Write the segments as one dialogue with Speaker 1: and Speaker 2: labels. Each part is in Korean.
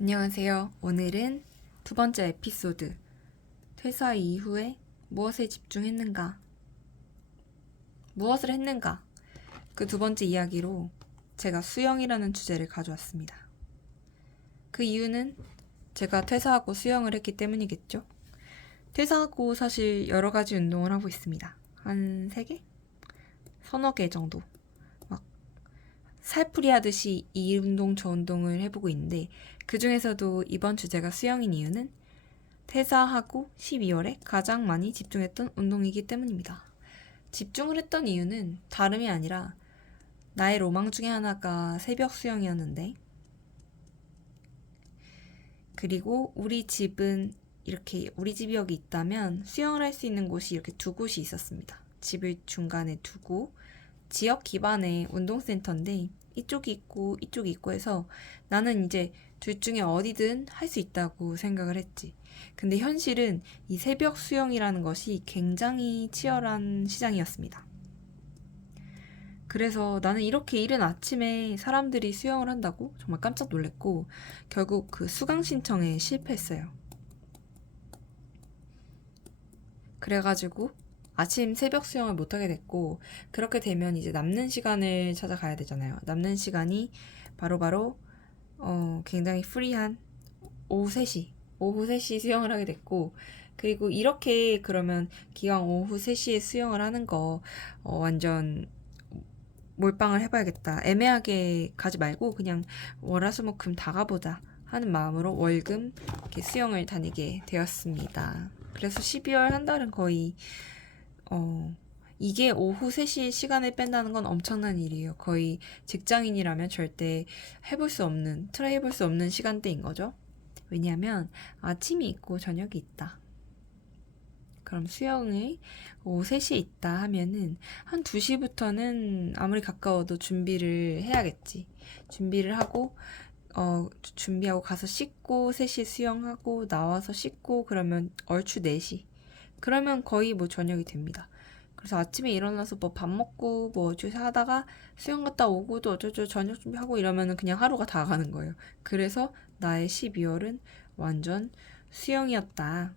Speaker 1: 안녕하세요. 오늘은 두 번째 에피소드. 퇴사 이후에 무엇에 집중했는가? 무엇을 했는가? 그 두 번째 이야기로 제가 수영이라는 주제를 가져왔습니다. 그 이유는 제가 퇴사하고 수영을 했기 때문이겠죠? 퇴사하고 사실 여러 가지 운동을 하고 있습니다. 한세 개? 서너 개 정도. 막 살풀이 하듯이 이 운동 저 운동을 해보고 있는데 그 중에서도 이번 주제가 수영인 이유는 퇴사하고 12월에 가장 많이 집중했던 운동이기 때문입니다. 집중을 했던 이유는 다름이 아니라 나의 로망 중에 하나가 새벽 수영이었는데 그리고 우리 집은 이렇게 우리 집이 여기 있다면 수영을 할 수 있는 곳이 이렇게 두 곳이 있었습니다. 집을 중간에 두고 지역 기반의 운동센터인데 이쪽이 있고 이쪽이 있고 해서 나는 이제 둘 중에 어디든 할 수 있다고 생각을 했지. 근데 현실은 이 새벽 수영이라는 것이 굉장히 치열한 시장이었습니다. 그래서 나는 이렇게 이른 아침에 사람들이 수영을 한다고 정말 깜짝 놀랐고 결국 그 수강 신청에 실패했어요. 그래가지고 아침 새벽 수영을 못하게 됐고 그렇게 되면 이제 남는 시간을 찾아가야 되잖아요. 남는 시간이 바로 바로 어, 굉장히 프리한 오후 3시 오후 3시 수영을 하게 됐고 그리고 이렇게 그러면 기왕 오후 3시에 수영을 하는 거 어, 완전 몰빵을 해봐야겠다. 애매하게 가지 말고 그냥 월화수목금 다 가보자 하는 마음으로 월금 이렇게 수영을 다니게 되었습니다. 그래서 12월 한 달은 거의 어 이게 오후 3시 시간을 뺀다는 건 엄청난 일이에요. 거의 직장인이라면 절대 해볼 수 없는, 트라이 해볼 수 없는 시간대인 거죠. 왜냐하면 아침이 있고 저녁이 있다. 그럼 수영이 오후 3시에 있다 하면은 한 2시부터는 아무리 가까워도 준비를 해야겠지. 준비를 하고 어, 준비하고 가서 씻고 3시 수영하고 나와서 씻고 그러면 얼추 4시. 그러면 거의 뭐 저녁이 됩니다. 그래서 아침에 일어나서 뭐 밥 먹고 뭐 어쩌고 하다가 수영 갔다 오고 또 어쩌고 저녁 준비하고 이러면은 그냥 하루가 다 가는 거예요. 그래서 나의 12월은 완전 수영이었다.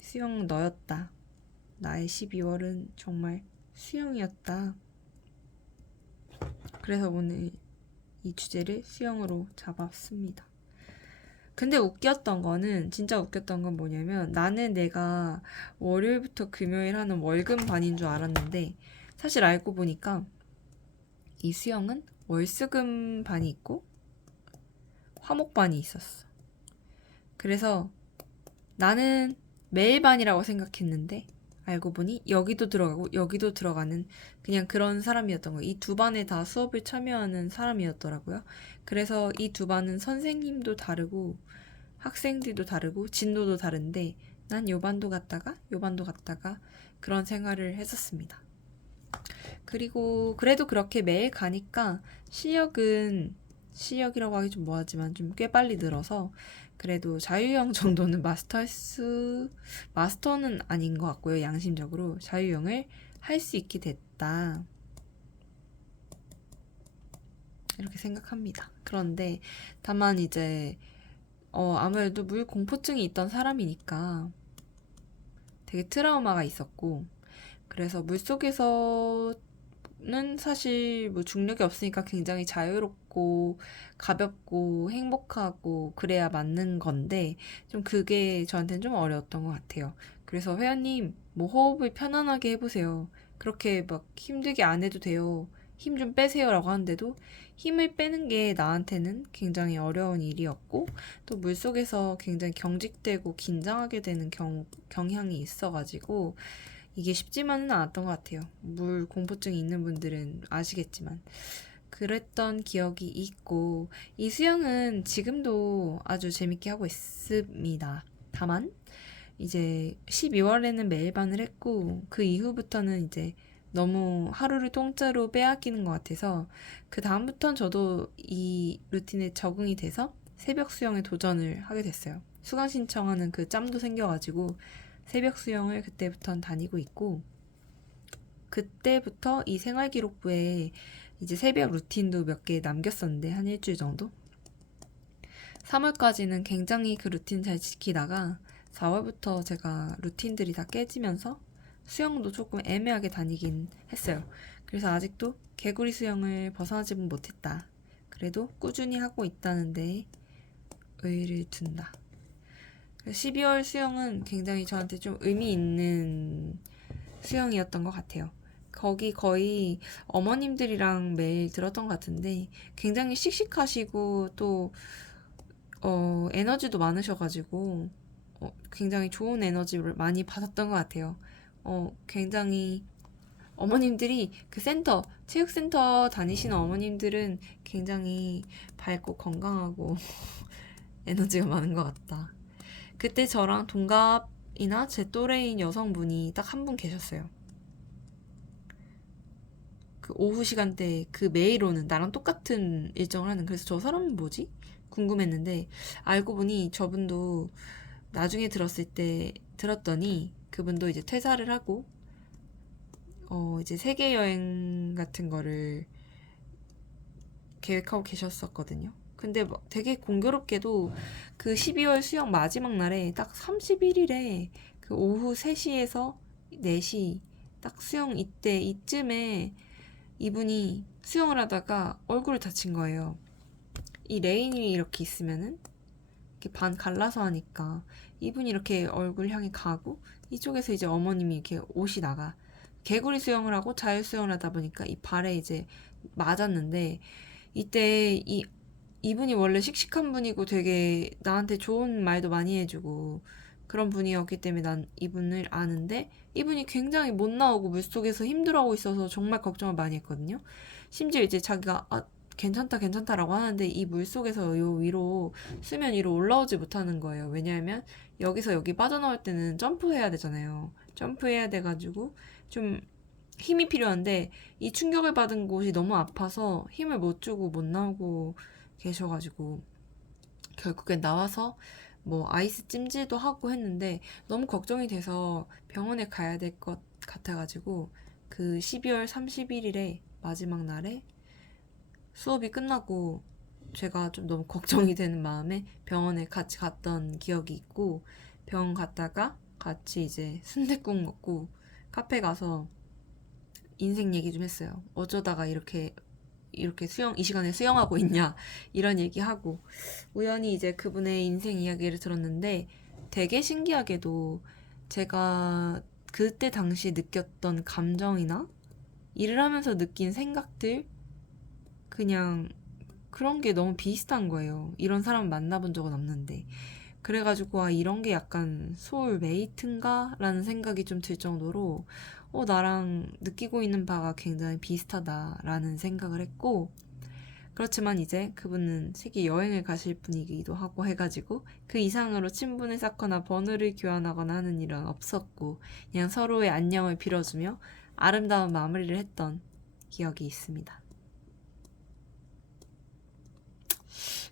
Speaker 1: 수영 너였다. 나의 12월은 정말 수영이었다. 그래서 오늘 이 주제를 수영으로 잡았습니다. 근데 웃겼던 거는 진짜 웃겼던 건 뭐냐면 나는 내가 월요일부터 금요일 하는 월금 반인 줄 알았는데 사실 알고 보니까 이 수영은 월수금 반이 있고 화목 반이 있었어. 그래서 나는 매일 반이라고 생각했는데 알고 보니 여기도 들어가고 여기도 들어가는 그냥 그런 사람이었던 거예요. 이 두 반에 다 수업을 참여하는 사람이었더라고요. 그래서 이 두 반은 선생님도 다르고 학생들도 다르고 진도도 다른데 난 요 반도 갔다가 요 반도 갔다가 그런 생활을 했었습니다. 그리고 그래도 그렇게 매일 가니까 실력은 실력이라고 하기 좀 뭐하지만 좀 꽤 빨리 늘어서 그래도 자유형 정도는 마스터 수 마스터는 아닌 것 같고요 양심적으로 자유형을 할 수 있게 됐다 이렇게 생각합니다. 그런데 다만 이제 어 아무래도 물 공포증이 있던 사람이니까 되게 트라우마가 있었고 그래서 물 속에서 는 사실 뭐 중력이 없으니까 굉장히 자유롭고 가볍고 행복하고 그래야 맞는 건데 좀 그게 저한테는 좀 어려웠던 것 같아요. 그래서 회원님 뭐 호흡을 편안하게 해보세요. 그렇게 막 힘들게 안 해도 돼요. 힘 좀 빼세요라고 하는데도 힘을 빼는 게 나한테는 굉장히 어려운 일이었고 또 물속에서 굉장히 경직되고 긴장하게 되는 경, 경향이 있어가지고 이게 쉽지만은 않았던 것 같아요. 물 공포증이 있는 분들은 아시겠지만. 그랬던 기억이 있고, 이 수영은 지금도 아주 재밌게 하고 있습니다. 다만, 이제 12월에는 매일 반을 했고, 그 이후부터는 이제 너무 하루를 통째로 빼앗기는 것 같아서, 그 다음부터는 저도 이 루틴에 적응이 돼서 새벽 수영에 도전을 하게 됐어요. 수강 신청하는 그 짬도 생겨가지고, 새벽 수영을 그때부터 다니고 있고 그때부터 이 생활 기록부에 이제 새벽 루틴도 몇 개 남겼었는데 한 일주일 정도 3월까지는 굉장히 그 루틴 잘 지키다가 4월부터 제가 루틴들이 다 깨지면서 수영도 조금 애매하게 다니긴 했어요. 그래서 아직도 개구리 수영을 벗어나지는 못했다. 그래도 꾸준히 하고 있다는데 의의를 둔다. 12월 수영은 굉장히 저한테 좀 의미 있는 수영이었던 것 같아요. 거기 거의 어머님들이랑 매일 들었던 것 같은데 굉장히 씩씩하시고 또 어, 에너지도 많으셔가지고 어, 굉장히 좋은 에너지를 많이 받았던 것 같아요. 어, 굉장히 어머님들이 그 센터, 체육센터 다니시는 어머님들은 굉장히 밝고 건강하고 에너지가 많은 것 같다. 그때 저랑 동갑이나 제 또래인 여성분이 딱 한 분 계셨어요. 그 오후 시간대 그 매일 오는 나랑 똑같은 일정을 하는 그래서 저 사람은 뭐지? 궁금했는데 알고 보니 저분도 나중에 들었을 때 들었더니 그분도 이제 퇴사를 하고 어 이제 세계 여행 같은 거를 계획하고 계셨었거든요. 근데 막 되게 공교롭게도 그 12월 수영 마지막 날에 딱 31일에 그 오후 3시에서 4시 딱 수영 이때 이쯤에 이분이 수영을 하다가 얼굴을 다친 거예요. 이 레인이 이렇게 있으면은 이렇게 반 갈라서 하니까 이분이 이렇게 얼굴 향해 가고 이쪽에서 이제 어머님이 이렇게 옷이 나가 개구리 수영을 하고 자유 수영을 하다 보니까 이 발에 이제 맞았는데 이때 이 이분이 원래 씩씩한 분이고 되게 나한테 좋은 말도 많이 해주고 그런 분이었기 때문에 난 이분을 아는데 이분이 굉장히 못 나오고 물속에서 힘들어하고 있어서 정말 걱정을 많이 했거든요. 심지어 이제 자기가 아, 괜찮다 괜찮다라고 하는데 이 물속에서 요 위로 수면 위로 올라오지 못하는 거예요. 왜냐하면 여기서 여기 빠져나올 때는 점프해야 되잖아요. 점프해야 돼가지고 좀 힘이 필요한데 이 충격을 받은 곳이 너무 아파서 힘을 못 주고 못 나오고 계셔가지고 결국엔 나와서 뭐 아이스 찜질도 하고 했는데 너무 걱정이 돼서 병원에 가야 될 것 같아가지고 그 12월 31일에 마지막 날에 수업이 끝나고 제가 좀 너무 걱정이 되는 마음에 병원에 같이 갔던 기억이 있고 병원 갔다가 같이 이제 순댓국 먹고 카페 가서 인생 얘기 좀 했어요. 어쩌다가 이렇게 이렇게 수영 이 시간에 수영하고 있냐 이런 얘기하고 우연히 이제 그분의 인생 이야기를 들었는데 되게 신기하게도 제가 그때 당시 느꼈던 감정이나 일을 하면서 느낀 생각들 그냥 그런 게 너무 비슷한 거예요. 이런 사람 만나본 적은 없는데. 그래가지고, 아, 이런 게 약간 소울 메이트인가? 라는 생각이 좀 들 정도로, 어, 나랑 느끼고 있는 바가 굉장히 비슷하다라는 생각을 했고, 그렇지만 이제 그분은 세계 여행을 가실 분이기도 하고 해가지고, 그 이상으로 친분을 쌓거나 번호를 교환하거나 하는 일은 없었고, 그냥 서로의 안녕을 빌어주며 아름다운 마무리를 했던 기억이 있습니다.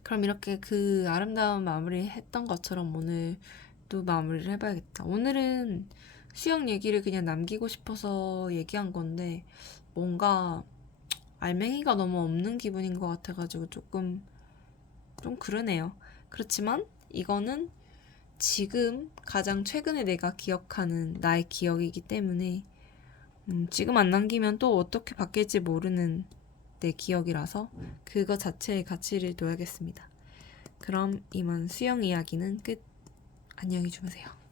Speaker 1: 그럼 이렇게 그 아름다운 마무리 했던 것처럼 오늘도 마무리를 해봐야겠다. 오늘은 수영 얘기를 그냥 남기고 싶어서 얘기한 건데 뭔가 알맹이가 너무 없는 기분인 것 같아가지고 조금 좀 그러네요. 그렇지만 이거는 지금 가장 최근에 내가 기억하는 나의 기억이기 때문에 음, 지금 안 남기면 또 어떻게 바뀔지 모르는 내 기억이라서 그거 자체의 가치를 둬야겠습니다. 그럼 이만 수영 이야기는 끝. 안녕히 주무세요.